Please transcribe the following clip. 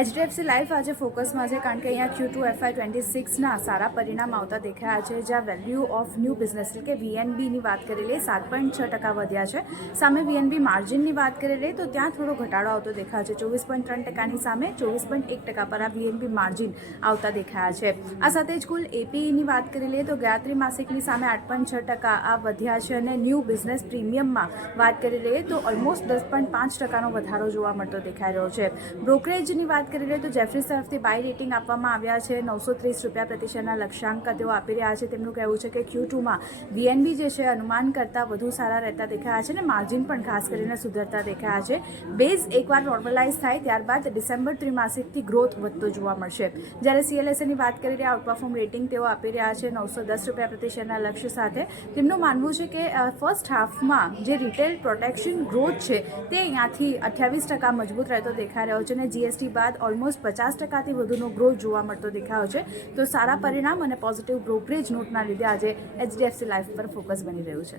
HDFC life આજે ફોકસમાં છે કારણ કે અહીંયા Q2 FY26ના સારા પરિણામ આવતા દેખાયા છે, જ્યાં વેલ્યુ ઓફ ન્યૂ બિઝનેસ એટલે કે VNBની વાત કરી લઈએ 7.6% વધ્યા છે. સામે VNB માર્જિનની વાત કરી લઈએ તો ત્યાં થોડો ઘટાડો આવતો દેખાય છે. 24.3%ની સામે 24.1% પર આ VNB માર્જિન આવતા દેખાયા છે. આ સાથે જ કુલ APEની વાત કરી લઈએ તો ગયા ત્રિમાસિકની સામે 8.6% આ વધ્યા છે અને ન્યૂ બિઝનેસ પ્રીમિયમમાં વાત કરી લઈએ તો ઓલમોસ્ટ 10.5%નો વધારો જોવા મળતો દેખાઈ રહ્યો છે. બ્રોકરેજની વાત કરી લઈએ તો જેફરીઝ તરફથી બાય રેટિંગ આપવામાં આવ્યા છે. 930 રૂપિયા પ્રતિ શેરના લક્ષ્યાંક તેઓ આપી રહ્યા છે. તેમનું કહેવું છે કે Q2માં VNB જે છે અનુમાન કરતાં વધુ સારા રહેતા દેખાયા છે અને માર્જિન પણ ખાસ કરીને સુધરતા દેખાયા છે. બેઝ એકવાર નોર્મલાઇઝ થાય ત્યારબાદ ડિસેમ્બર ત્રિમાસિકથી ગ્રોથ વધતો જોવા મળશે. જ્યારે CLSAની વાત કરી રહ્યા આઉટપરફોર્મ રેટિંગ તેઓ આપી રહ્યા છે 910 રૂપિયા પ્રતિ શેરના લક્ષ્ય સાથે. તેમનું માનવું છે કે ફર્સ્ટ હાફમાં જે રિટેલ પ્રોટેક્શન ગ્રોથ છે તે અહીંયાથી 28% મજબૂત રહેતો દેખાઈ રહ્યો છે અને GST બાદ ઓલમોસ્ટ 50%થી વધુનો ગ્રોથ જોવા મળતો દેખાયો છે. તો સારા પરિણામ અને પોઝિટિવ બ્રોકરેજ નોટના લીધે આજે HDFC લાઈફ પર ફોકસ બની રહ્યું છે.